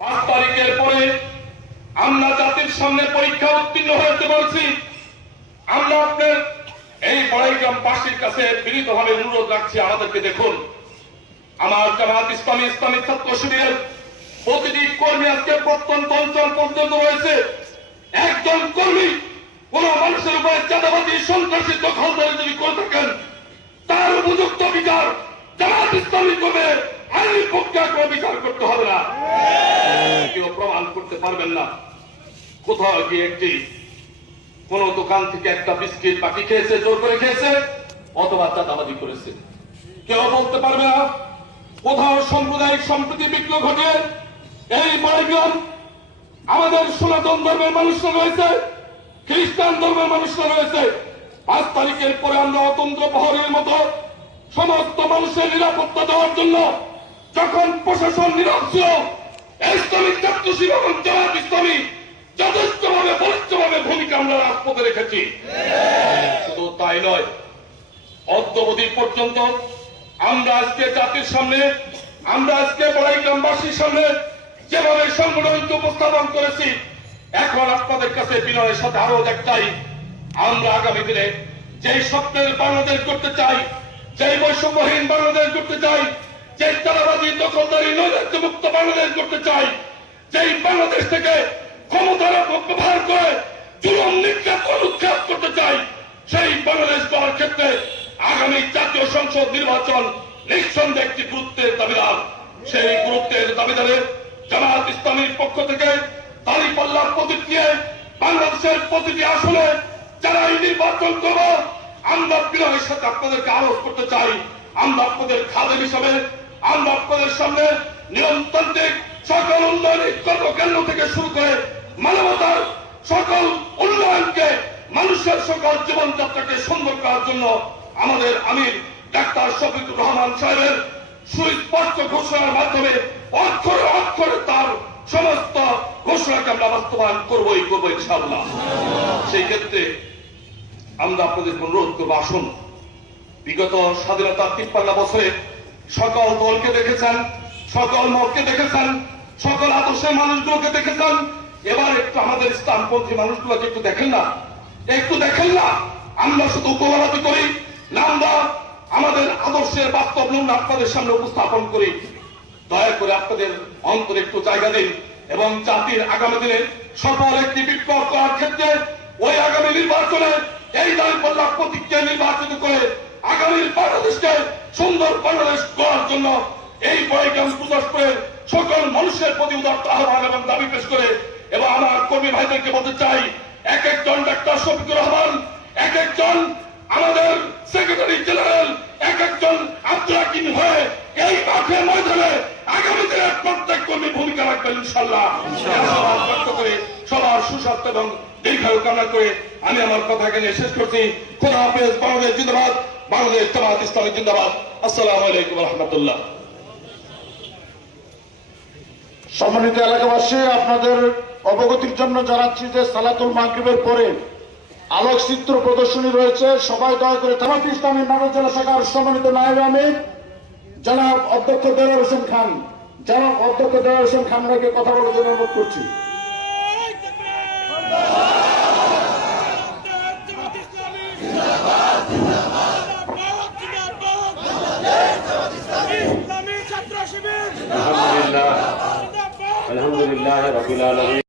পাঁচ তারিখের পরে আমরা জাতির সামনে পরীক্ষা উত্তীর্ণ হয়েছে বলছি। আমরা আপনার এই বড়াইগ্রাম বাসীর কাছে বিনীতভাবে অনুরোধ রাখছি, আমাদেরকে দেখুন। আমার জামাত ইসলামী ইসলামী ছাত্র শিবিরের প্রতিটি কর্মী আজকে প্রত্যন্ত অঞ্চল পর্যন্ত রয়েছে। একজন কর্মী কোন মানুষের উপরে চাঁদাবাদী সন্ত্রাসী, দখলদারি যদি করে থাকেন, তার উপযুক্ত বিচার জামাত ইসলামী করবে। আইনি প্রক্রিয়া বিচার করতে হবে না। কেউ প্রমাণ করতে পারবেন না। কোথাও গিয়ে একটি কোন দোকান থেকে একটা বিস্কিট বাকি খেয়েছে জোর করে খেয়েছে অথবা চাঁদাবাদি করেছে। কেউ বলতে পারবে না কোথাও সাম্প্রদায়িক সম্প্রীতি বিক্রয় ঘটিয়ে এই বড়গ্রাম আমাদের সনাতন ধর্মের মানুষরা রয়েছে খ্রিস্টান ধর্মের মানুষরা রয়েছে। পাঁচ তারিখের পরে আমরা অতন্ত্র প্রহরের মতো সমস্ত মানুষের নিরাপত্তা দেওয়ার জন্য যখন প্রশাসন নিরক্ষ ইসলামিক ছাত্রশিব এবং জামাত ইসলামী যথেষ্টভাবে, বলিষ্ঠভাবে ভূমিকা আমরা রাজপথে রেখেছি। শুধু তাই নয়, অদ্যবধি পর্যন্ত আমরা আজকে জাতির সামনে, আমরা আজকে বড়াই গ্রামবাসীর সামনে যেভাবে সংগঠনকে উপস্থাপন করেছি, এখন আপনাদের কাছে বিনয়ের সাথে আরও একটাই, আমরা আগামী দিনে যেই স্বপ্নের বাংলাদেশ করতে চাই, যেই বৈষম্যহীন বাংলাদেশ করতে চাই যে অপব্যবহার করে জুলুম করতে চাই, সেই বাংলাদেশ করার ক্ষেত্রে আগামী জাতীয় সংসদ নির্বাচন নিঃসন্দেহে গুরুত্বের সেই গুরুত্বের দাবিদারে জামাত ইসলামীর পক্ষ থেকে বাংলাদেশের প্রতিটি আসনে যারা এই নির্বাচন করব, আমরা সাথে আপনাদেরকে আরোপ করতে চাই। আমরা আপনাদের খাদেম হিসাবে আমরা আপনাদের সামনে সকল থেকে শুরু করে মানবতার সকল উন্নয়নকে মানুষের সকল জীবনযাত্রাকে সুন্দর করার জন্য আমাদের ডাক্তার শফিকুর রহমান সাহেবের সুস্পষ্ট ঘোষণার মাধ্যমে অক্ষরে অক্ষরে তার সমস্ত ঘোষণাকে আমরা বাস্তবায়ন করবোই করব ইনশাআল্লাহ। সেই ক্ষেত্রে আমরা আপনাদের অনুরোধ করব, আসুন। বিগত স্বাধীনতার তিপ্পান্ন বছরে সকল দলকে দেখেছেন, সকল মতকে দেখেছেন, সকল আদর্শের মানুষগুলোকে দেখেছেন। এবার একটু আমাদের ইসলামপন্থী মানুষগুলোকে একটু দেখেন না। একটু দেখেন না, আমরা শুধু উপলব্ধি করি আমরা আমাদের আদর্শের বাস্তব নমুনা আপনাদের সামনে উপস্থাপন করি। দয়া করে আপনাদের অন্তরে একটু জায়গা দিন এবং জাতির আগামী দিনে সফল একটি বিপ্লব করার ক্ষেত্রে ওই আগামী নির্বাচনে এই দাঁড়িপাল্লা প্রতীককে নির্বাচিত করে আগামীর বাংলাদেশকে সুন্দর বাংলাদেশ করার জন্য এই বয়গ্রাম প্রদেশের সকল মানুষের প্রতি উদার্ত আহ্বান এবং দাবি পেশ করে এবং আমার কর্মী ভাইদেরকে বলতে চাই এক একজন ডাক্তার শফিকুর রহমান এক একজন আমাদের সেক্রেটারি জেনারেল এক একজন আব্দুল হয়ে এই মাঠে ময়দানে আগামী দিনের প্রত্যেক কর্মী ভূমিকা রাখবেন ইনশাল্লাহ ব্যক্ত করে সবার সুস্বাস্থ্য এবং দীর্ঘায়ু কামনা করে আমি আমার কথা এখানে শেষ করছি। খোদা হাফেজ বাংলাদেশ জিন্দাবাদ। বাংলাদেশ জামাত ইসলামী জিন্দাবাদ। আসসালামু আলাইকুম রহমতুল্লাহ। সম্মানিত এলাকাবাসী, আপনাদের অবগতির জন্য জানাচ্ছি যে সালাতুল মাগরিবের পরে আলোকচিত্র প্রদর্শনী রয়েছে। সবাই দয়া করে জামাত ইসলামী নগর জেলা শাখার সম্মানিত নায়েব আমির, জনাব অধ্যক্ষ দেওয়ার হোসেন খান। জনাব অধ্যক্ষ দেওয়ার হোসেন খানকে কথা বলার জন্য অনুরোধ করছি। لله. الحمد لله رب العالمين.